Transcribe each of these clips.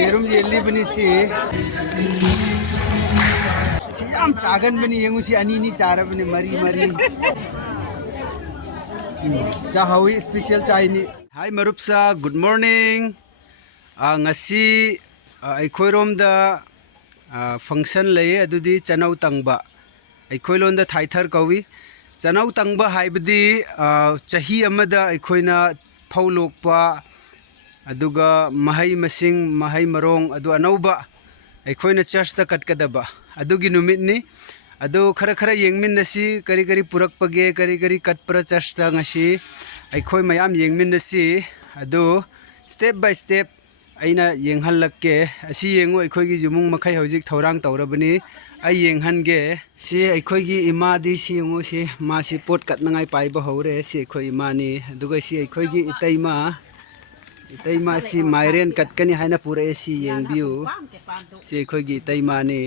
Yerum yelli bani si yam chagan bani yengu si ani ni chara bani mari mari cha hawi special chai ni. Hi marupsa, good morning. Ngasi aikhoirom da function lay adudi chanau tangba aikhoilon da thaithar kawi chanau tangba haibdi chahi amada aikhoina phaulokpa aduga mahai masing mahai marong adu anauba aikhoina church ta katkadaba adugi numit ni adu khara khara yengmin nasi kari kari purakpage kari kari katpra church ta ngasi aikhoi mayam yengmin nasi adu step by step aina yenghalakke asi yengu aikhoigi jumung makhai hojik thorang tawrabani ai yenghange si aikhoigi ima di si yengu si ma si pot katnangai paiba hore si aikhoi ima ni aduga si aikhoigi itaima si mairen katkani haina pura si yengbiu si aikhoigi itaima ni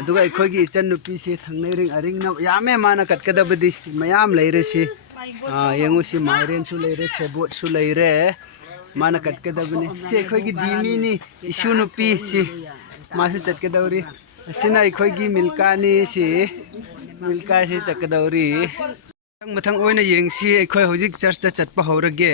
aduga aikhoigi ichan nupi si thangnai ring aring na yame mana katkadabadi mayam leire si yengu si mairen su leire sebot su leire mana katkadabani si aikhoigi dimi ni isu nupi si masu chatkadawri asina aikhoigi milka ni si milka si chatkadawri mathang oina yengsi aikhoi hojik church ta chatpa horage.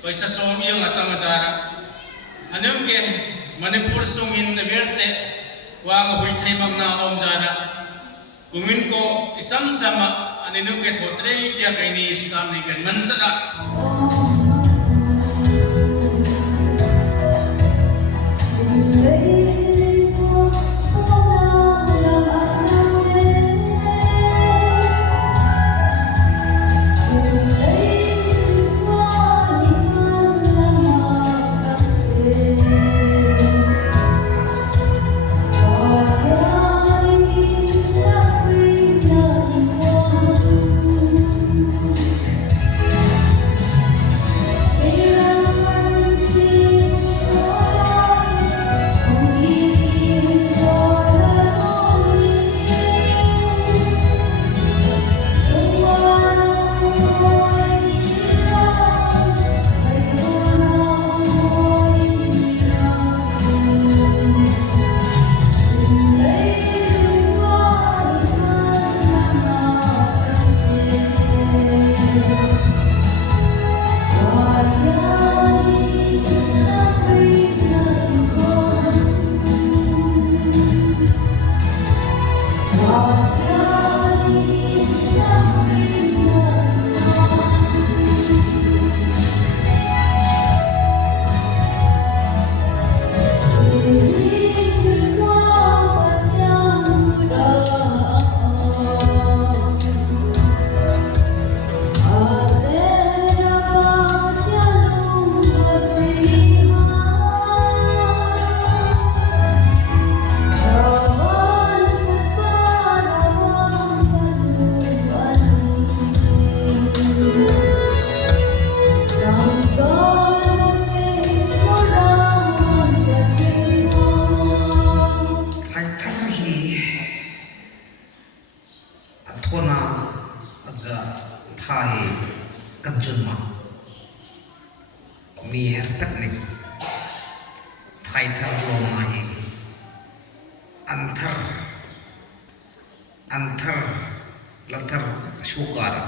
Paisa som yang atang azara anam ke Manipur sungin verte wang hui thai bang na om zara kumin ko isam sama aninu ke thotre dia kaini istam ni kan mansara Hãy subscribe cho kênh Ghiền Mì Gõ để không bỏ lỡ sukara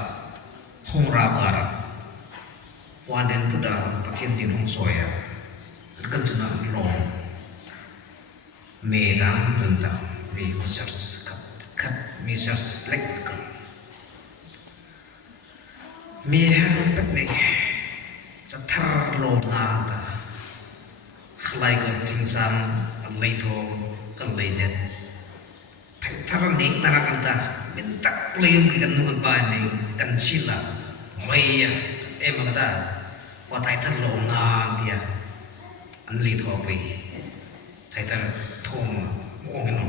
hongra kara waden puda pakin tin hong soya kan tuna long medang junta mi kusars kat mi sars lek mi har pat ne chathar lo na ta khlai ko chingsam lei tho kan lei jet thai tharam ne tarakanta min tak leim ki kan nukan ba ne kan sila mai emangata wa thai thar lo na dia an lei tho pe thai thar thom ong no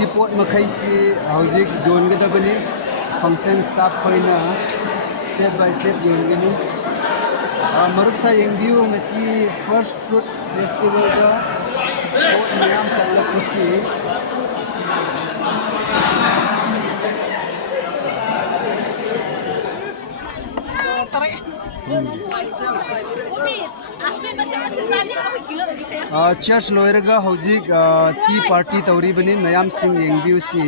si pot makai si hauzik zone ke tabani function staff koina step by step zone ke ni marup sa yang view ngasi first fruit festival ka pot niam kalak kusi church loiraga hauzik tea party tauri bani mayam sing yeng view si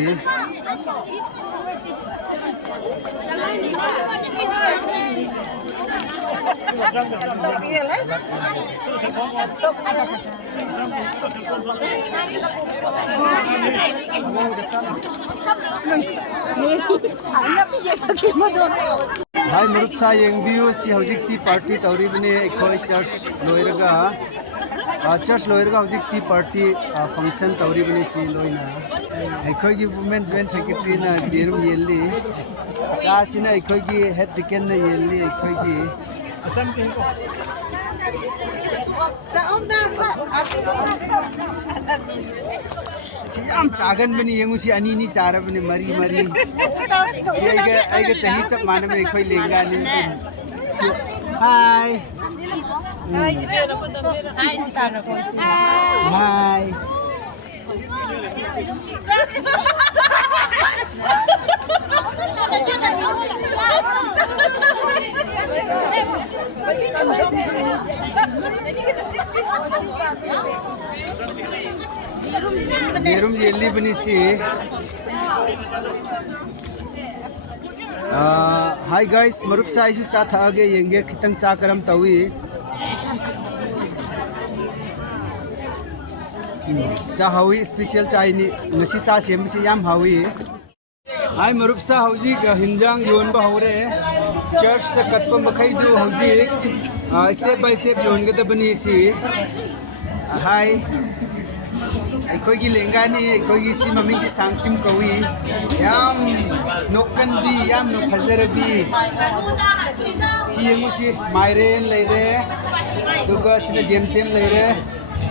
hai marup sa yeng view si hauzik tea party tauri bani ekhoi church loiraga hauzik tea party function tauri bani si loina ekhoi gi women joint secretary na jerum yelli cha sina ekhoi gi head deacon na yelli ekhoi gi si am chagan bani yengu si ani ni chara bani mari si aiga chahi chap mana me ekhoi lenga ni si hi hi jerum jelly bani si hi guys marup sa isu cha tha age yenge khitang cha karam tawi cha hawi special chai ni ngasi cha sem si yam hawi hi marup sa hauji hinjang yon ba hore church sa katpa makhai du hauji step by step yon ga da bani si hi akhoi gi lenga ni akhoi gi si mami gi sangchim kawi yam nokkan bi yam no phajara bi si yengu si mairen leire duga sina jemtem leire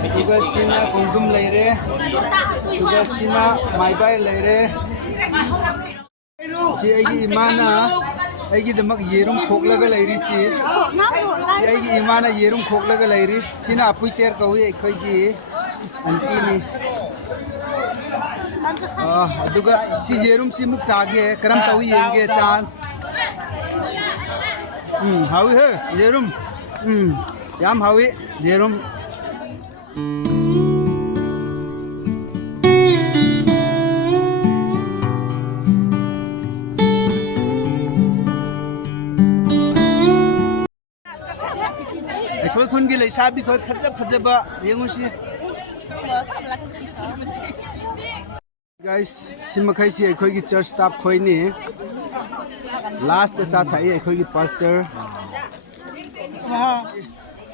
ꯑꯗꯨꯒ ꯁꯤꯅ ꯈꯣꯡꯗ꯭ꯔꯨꯝ ꯂꯩꯔꯦ ꯑꯗꯨꯒ ꯁꯤꯅ ꯃꯥꯏꯕꯥꯏ ꯂꯩꯔꯦ ꯁꯤ ꯑꯩꯒꯤ ꯏꯃꯥꯅ ꯑꯩꯒꯤꯗꯃꯛ ꯌꯦꯔꯨꯝ ꯈꯣꯛꯂꯒ ꯂꯩꯔꯤ ꯁꯤ ꯑꯩꯒꯤ ꯏꯃꯥꯅ ꯌꯦꯔꯨꯝ ꯈꯣꯛꯂꯒ ꯂꯩꯔꯤ ꯁꯤꯅ ꯑꯄꯨꯏꯇꯦꯔ ꯀꯧꯏ ꯑꯩꯈꯣꯏꯒꯤ ꯑꯟꯇꯤꯅꯤ ꯑꯗꯨꯒ ꯁꯤ ꯌꯦꯔꯨꯝꯁꯤ ꯃꯨꯛ ꯆꯥꯒꯦ ꯀꯔꯝ ꯇꯧꯏ ꯌꯦꯡꯒꯦ ꯆꯥꯟꯁ ꯍꯥꯎꯏ ꯍꯦ ꯌꯦꯔꯨꯝ ꯌꯥꯝ ꯍꯥꯎꯏ ꯌꯦꯔꯨꯝ ꯑꯩꯈꯣꯏ ꯈꯨꯟꯒꯤ ꯂꯩꯁꯥꯕꯤ ꯈꯣꯏ ꯐꯖꯕ ꯌꯦꯡꯉꯨꯁꯤ गाइस सिमखैसी अखोगी चर्च स्टाफ खोइनी लास्ट चा थाई अखोगी पास्टर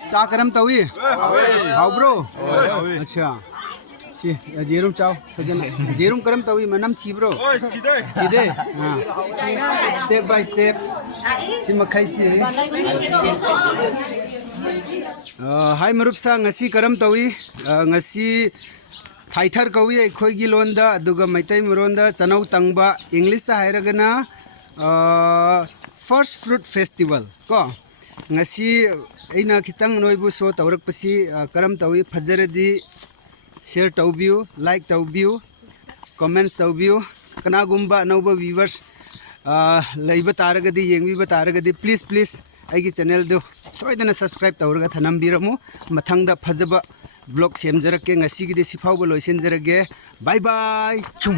चा करम तवी हाउ ब्रो अच्छा सी जेरुम चाव फजन जेरुम करम तवी मनम थी ब्रो थीदे हां स्टेप बाय स्टेप सिमखैसी हाय मरुपसा ngasi करम तवी ngasi थाइथर कौई अखोगी लोंदा अदुगा मैतै मरोंदा चनौ तंगबा इंग्लिश ता हायरगना फर्स्ट फ्रूट फेस्टिवल को ngasi अइना खितंग नोइबु सो तौरकपसी करम तौई फजरदी शेयर तौबियु लाइक तौबियु कमेंट्स तौबियु कनागुम्बा नौबा व्यूअर्स लैबा तारगदी येंबिबा तारगदी प्लीज आइगी चैनल दो सोइदना सब्सक्राइब तौरगा थनमबिरमु मथंगदा फजबा ब्लॉग सेमजरके ngasi gidi sifaw loisenjरगे बाय बाय चुम